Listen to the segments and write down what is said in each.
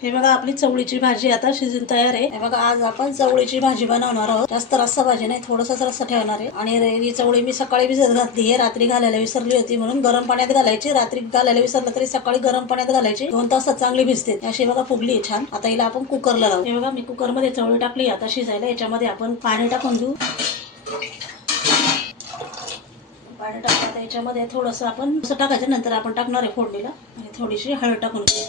हे बघा आपली चवळीची भाजी आता शिजून तयार आहे। हे बघा आज आपण चवळीची भाजी बनवणार आहोत। जास्त रस्सा भाजी नाही, थोडासाच रस्सा ठेवणार आहे। आणि ही चवळी मी सकाळी भिजत घातली आहे, रात्री घालायला विसरली होती म्हणून गरम पाण्यात घालायची। रात्री घालायला विसरलं तरी सकाळी गरम पाण्यात घालायची, 2 तासात चांगली भिजते। अशी बघा फुगली आहे छान। आता हिला आपण कुकरला लावू। हे बघा मी कुकर मध्ये चवळी टाकली आता शिजायला। याच्यामध्ये आपण पाणी टाकून घेऊ। पाणी टाकलं याच्यामध्ये थोडंसं आपण असं टाकायचं, नंतर आपण टाकणार आहे फोडणीला आणि थोडीशी हळद टाकून घेऊ।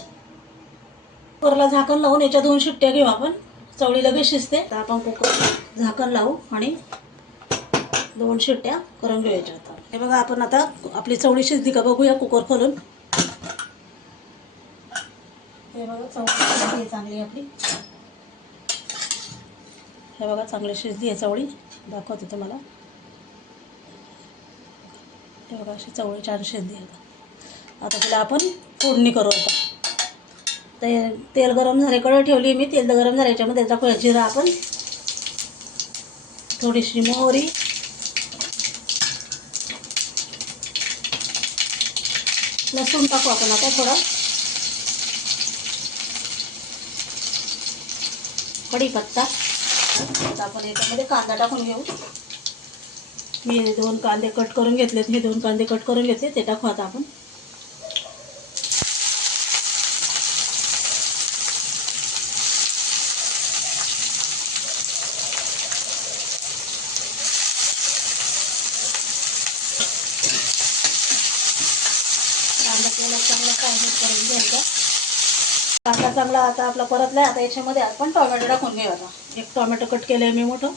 कुकरला झाकण लावून याच्या 2 शिट्ट्या घेऊ आपण। चवळी लगेच शिजते तर आपण कुकर झाकण लावू आणि 2 शिट्ट्या करून घेऊ याच्यात। हे बघा आपण आता आपली चवळी शिजली का बघूया कुकर खोलून। हे बघा चवळी शिजली चांगली आपली। हे बघा चांगली शिजली आहे चवळी, दाखवते तुम्हाला। हे बघा अशी चवळी छान शिजली आहे। आता तिला आपण फोडणी करू। आता तेल गरम झाले, कढई ठेवली मी। तेल गरम झाले, याच्यामध्ये टाकूया जिरा आपण, थोडीशी मोहरी, लसूण टाकू आपण आता थोडा, कढीपत्ता। आता आपण याच्यामध्ये कांदा टाकून घेऊ। मी 2 कांदे कट करून घेतलेत, हे 2 कांदे कट करून घेतले ते टाकू आता आपण। कांदा चांगला फ्राय करून घ्यायचा। कांदा चांगला आता आपला परतलाय। आता याच्यामध्ये आपण टोमॅटो टाकून घेऊ। आता 1 टोमॅटो कट केलंय मी मोठं,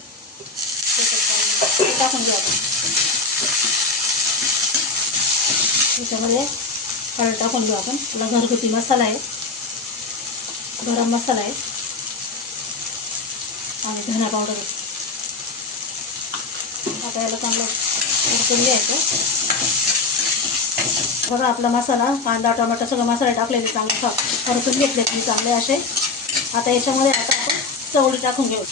ते टाकून घेऊ आपण। त्याच्यामध्ये हळद टाकून घेऊ आपण। आपला घरगुती मसाला आहे, गरम मसाला आहे आणि धना पावडर आहे। आता याला चांगलं परतून घ्यायचं। बघा आपला मसाला, कांदा टोमॅटो सगळं मसाला टाकलेले चांगले परतून घेतले मी चांगले असे। आता याच्यामध्ये आता आपण चवळी टाकून घेऊ।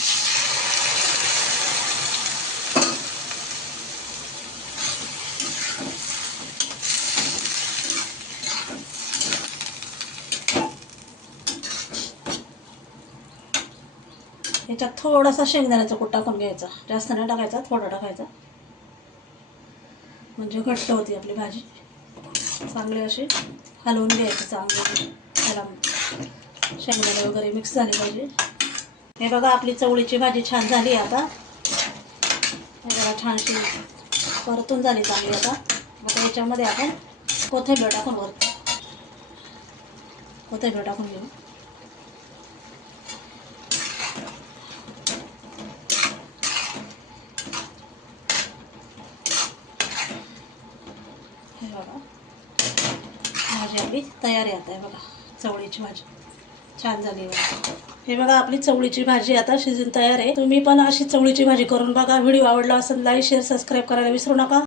याच्यात थोडासा शेंगदाण्याचा कूट टाकून घ्यायचा, जास्त नाही टाकायचा, थोडा टाकायचा, म्हणजे घट्ट होती आपली भाजी। चांगले असे हलवून घ्यायचे चांगले, त्याला शेंगदाणे वगैरे मिक्स झाले पाहिजे। हे बघा आपली चवळीची भाजी छान झाली आता। हे बघा छानशी परतून झाली चांगली। आता याच्यामध्ये आपण कोथिंबीर टाकून कोथिंबीर टाकून घेऊ। हे बघा भाजी आपली तयार आहे आता। हे बघा चवळीची भाजी छान झाली आहे। हे बघा आपली चवळीची भाजी आता शिजून तयार आहे। तुम्ही पण अशी चवळीची भाजी करून बघा। व्हिडिओ आवडला असेल लाईक शेअर सबस्क्राईब करायला विसरू नका।